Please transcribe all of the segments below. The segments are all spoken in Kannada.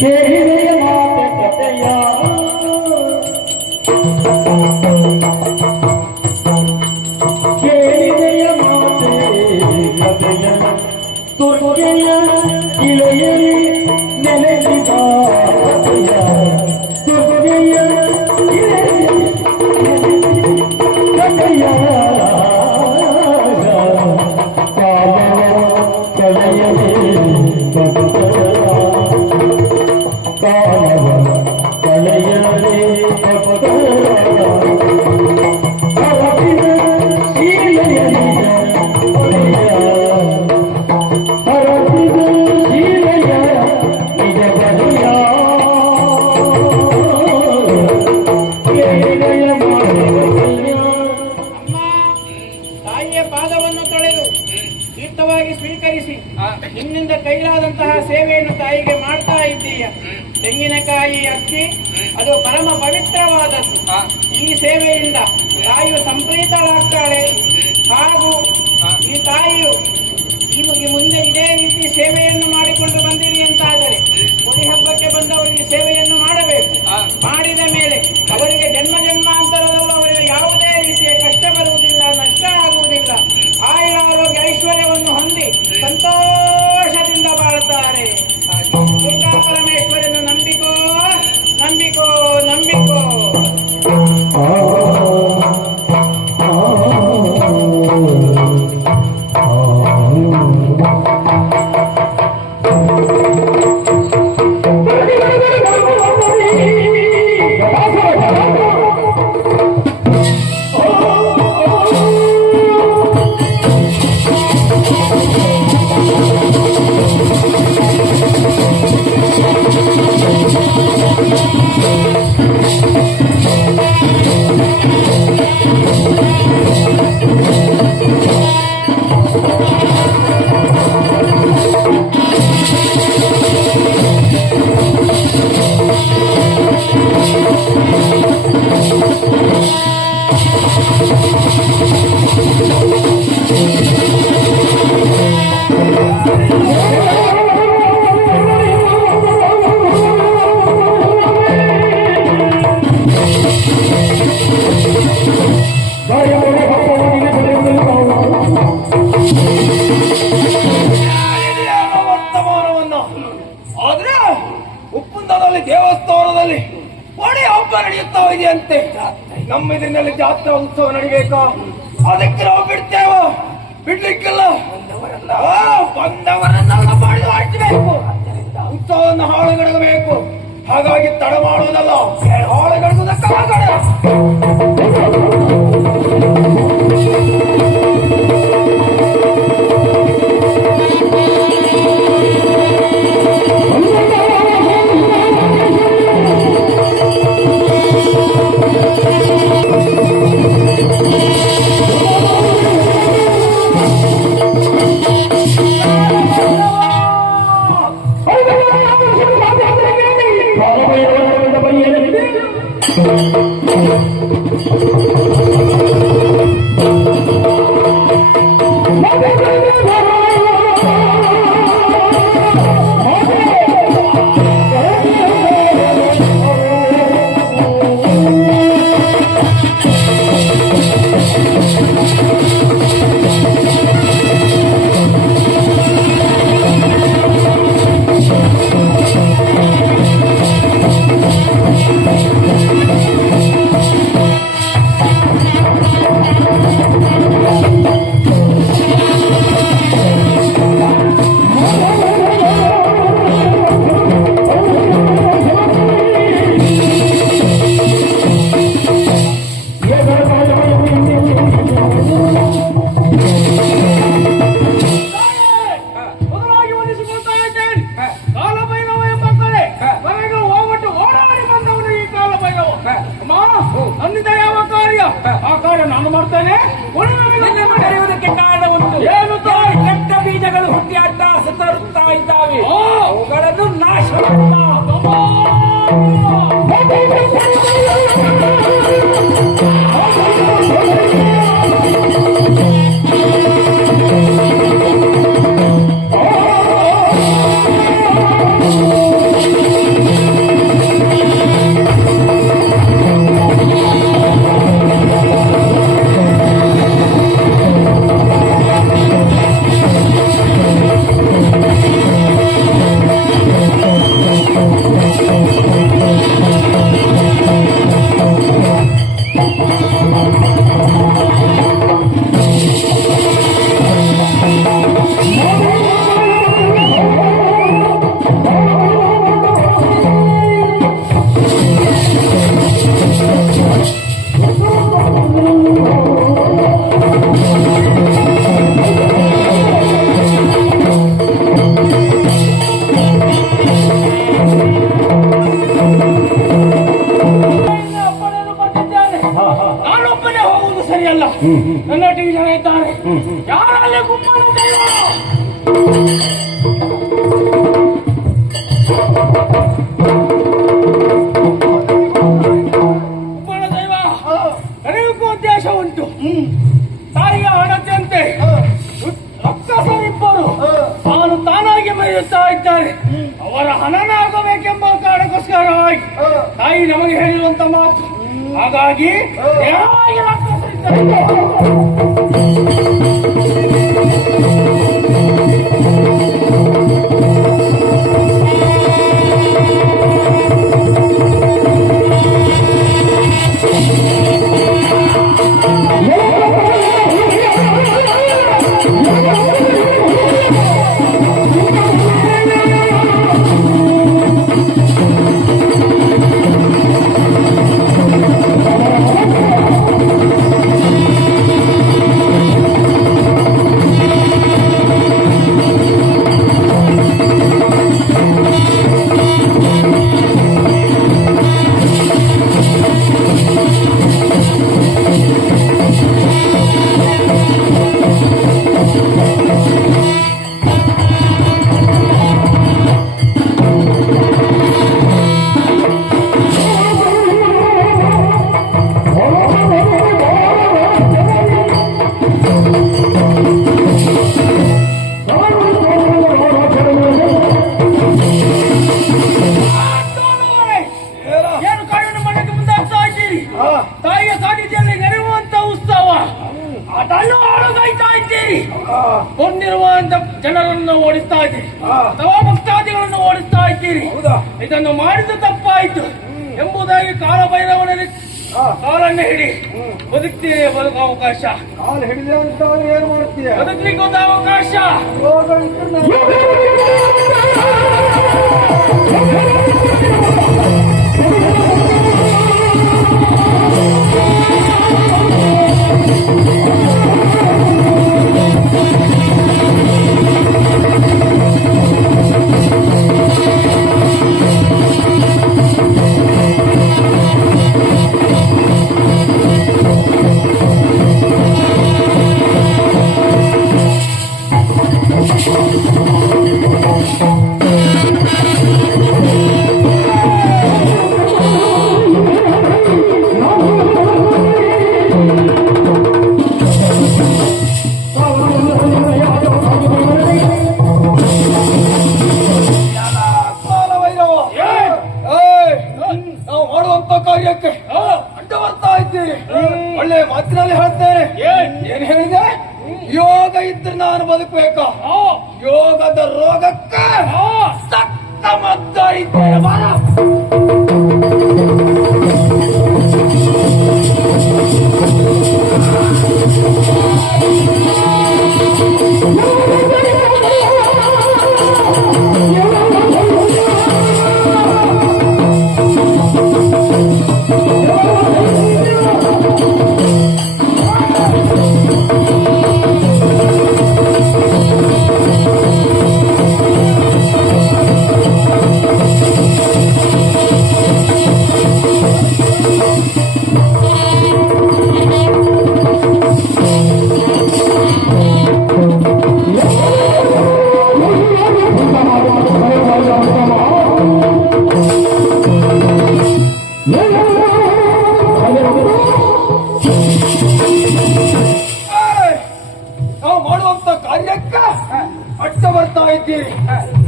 ಕೇಳಿದೆಯ ಮಾತೆ ಕಥೆಯ ಕೇಳಿದೆಯ ಮಾತೆ ಕಥೆಯ ತುರ್ಗೆಯ ಇಳೆಯಲಿ ನೆಲೆಸಿದ ಕಥೆಯ ತುರ್ಗೆಯ ಇಳೆಯಲಿ ಕಥೆಯ ಕಳೆಯಲೇ ಕಳೆಯಲೇ ಪಾದವನ್ನು ತೊಳೆದು ತೀರ್ಥವಾಗಿ ಸ್ವೀಕರಿಸಿ ನಿನ್ನಿಂದ ಕೈಲಾದಂತಹ ಸೇವೆಯನ್ನು ತಾಯಿಗೆ ಮಾಡ್ತಾ ಇದ್ದೀಯ. ತೆಂಗಿನಕಾಯಿ ಅಕ್ಕಿ ಅದು ಪರಮ ಪವಿತ್ರವಾದದ್ದು. ಈ ಸೇವೆಯಿಂದ ತಾಯಿಯು ಸಂಪ್ರೀತಳಾಗ್ತಾಳೆ. ಹಾಗೂ ಈ ತಾಯಿಯು ಈ ಮುಂದೆ ಇದೇ ರೀತಿ ಸೇವೆಯನ್ನು ಮಾಡಿಕೊಂಡು ಬಂದಿರಿ ಅಂತಾದರೆ ಗುಡಿ ಹಬ್ಬಕ್ಕೆ ಬಂದವರಿಗೆ ಸೇವೆಯನ್ನು ಮಾಡಬೇಕು. ಮಾಡಿದ ಮೇಲೆ ಅವರಿಗೆ ಜನ್ಮ ಜನ್ಮಾಂತರದಲ್ಲೂ ಅವರಿಗೆ ಯಾವುದೇ ರೀತಿಯ ಕಷ್ಟ ಬರುವುದಿಲ್ಲ, ನಷ್ಟ ಆಗುವುದಿಲ್ಲ. ಆಯುರಾರೋಗ್ಯ ಐಶ್ವರ್ಯವನ್ನು ಹೊಂದಿ ಸಂತೋಷದಿಂದ ಬಾಳುತ್ತಾರೆ. ದುರ್ಗಾ ಪರಮೇಶ್ವರನ್ನು ನಂಬಿಕೋ ನಂಬಿಕೋ ನಂಬಿಕೋ. ಆದ್ರೆ ಉಪ್ಪುಂದದಲ್ಲಿ ದೇವಸ್ಥಾನದಲ್ಲಿ ಒಡೆ ಹಬ್ಬ ನಡೆಯುತ್ತಾ ಇದೆಯಂತೆ. ನಮ್ಮ ಇದರಲ್ಲಿ ಜಾತ್ರಾ ಉತ್ಸವ ನಡಿಬೇಕಾ? ಅದಕ್ಕೆ ನಾವು ಬಿಡ್ತೇವ? ಬಿಡ್ಲಿಕ್ಕಿಲ್ಲ. ಬಂದವರನ್ನೆಲ್ಲ ಮಾಡಿ ಹಾಕಬೇಕು. ಉತ್ಸವವನ್ನು ಹಾಳುಗಡಗಬೇಕು. ಹಾಗಾಗಿ ತಡ ಮಾಡುವುದಲ್ಲ, ಹಾಳುಗಡಗುವುದಕ್ಕಾಗಲ್ಲ. ಆ ಕಾರ್ಯ ನಾನು ಮಾಡ್ತೇನೆ. ನಡೆಯುವುದಕ್ಕೆ ಕಾರಣ ಉಂಟು. ಏನು? ಕೆಟ್ಟ ಬೀಜಗಳು ಹುಟ್ಟಿ ಅಡ್ಡ ಸುತ್ತರುತ್ತಾ ಇದ್ದಾವೆ. ಅವುಗಳನ್ನು ನಾಶ ನಾನೊಬ್ಬನೇ ಹೋಗುವುದು ಸರಿಯಲ್ಲ. ನನ್ನೊಟ್ಟಿಗೆ ಜನ ಇದ್ದಾರೆ. ಯಾರಲ್ಲಿ ಗುಮ್ಮನ ದೈವ? ಗುಮ್ಮನ ದೈವ ನನಗೂ ಉದ್ದೇಶ ಉಂಟು. ತಾಯಿಯ ಹಣದಂತೆ ರಕ್ಕಸರಿಬ್ಬರು ತಾನು ತಾನಾಗಿ ಮೆರೆಯುತ್ತಾ ಇದ್ದಾರೆ. ಅವರ ಹಣನಾಗಬೇಕೆಂಬ ಕಾರಣಕ್ಕೋಸ್ಕರವಾಗಿ ತಾಯಿ ನಮಗೆ ಹೇಳಿರುವಂತ ಮಾತು. ಹಾಗಾಗಿ ನೇರವಾಗಿ ರಕ್ಕಸರಿದ್ದಾರೆ. ತಾಯಿಯ ಸಾನ್ನಿಧ್ಯದಲ್ಲಿ ನಡೆಯುವಂತ ಉತ್ಸವ ಅದನ್ನು ಆಳಗೈತಾ ಇದ್ದೀರಿ. ಕೊಂಡಿರುವಂತ ಜನರನ್ನು ಓಡಿಸ್ತಾ ಇದ್ದೀರಿ. ಅಥವಾ ಭಕ್ತಾದಿಗಳನ್ನು ಓಡಿಸ್ತಾ ಇದ್ದೀರಿ. ಇದನ್ನು ಮಾಡಿದ ತಪ್ಪಾಯಿತು ಎಂಬುದಾಗಿ ಕಾಲಭೈರವನಲ್ಲಿ ಕಾಲನ್ನು ಹಿಡಿ. ಬದುಕ್ತೀರಿ, ಬದುಕುವ ಅವಕಾಶ. ಕಾಲು ಹಿಡಿದೆ ಅಂತ ಏನು ಮಾಡ್ತೀಯ? ಬದುಕಲಿಕ್ಕೆ ಒಂದು ಅವಕಾಶ. ಕಾರ್ಯಕ್ಕೆ ಅಡ್ಡ ಬರ್ತಾ ಇದ್ದೀರಿ. ಒಳ್ಳೆ ಮಾತಿನಲ್ಲಿ ಹೇಳ್ತೇನೆ. ಏನ್ ಹೇಳಿದೆ? ಯೋಗ ಇದ್ರೆ ನಾನು ಬದುಕಬೇಕಾ? ಯೋಗದ ರೋಗಕ್ಕೆ ಸಕ್ಕ ಮದ್ದ ಇದ್ದೇನೆ. ಬರ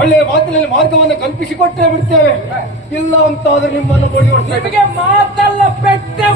ಒಳ್ಳೆಯ ಮಾತಿನಲ್ಲಿ ಮಾರ್ಗವನ್ನು ಕಲ್ಪಿಸಿಕೊಟ್ಟೇ ಬಿಡ್ತೇವೆ. ಇಲ್ಲ ಅಂತಾದ್ರೆ ನಿಮ್ಮನ್ನು ಬಡಿಯೋಣ. ನಿಮಗೆ ಮಾತಲ್ಲ ಪೆಟ್ಟೆ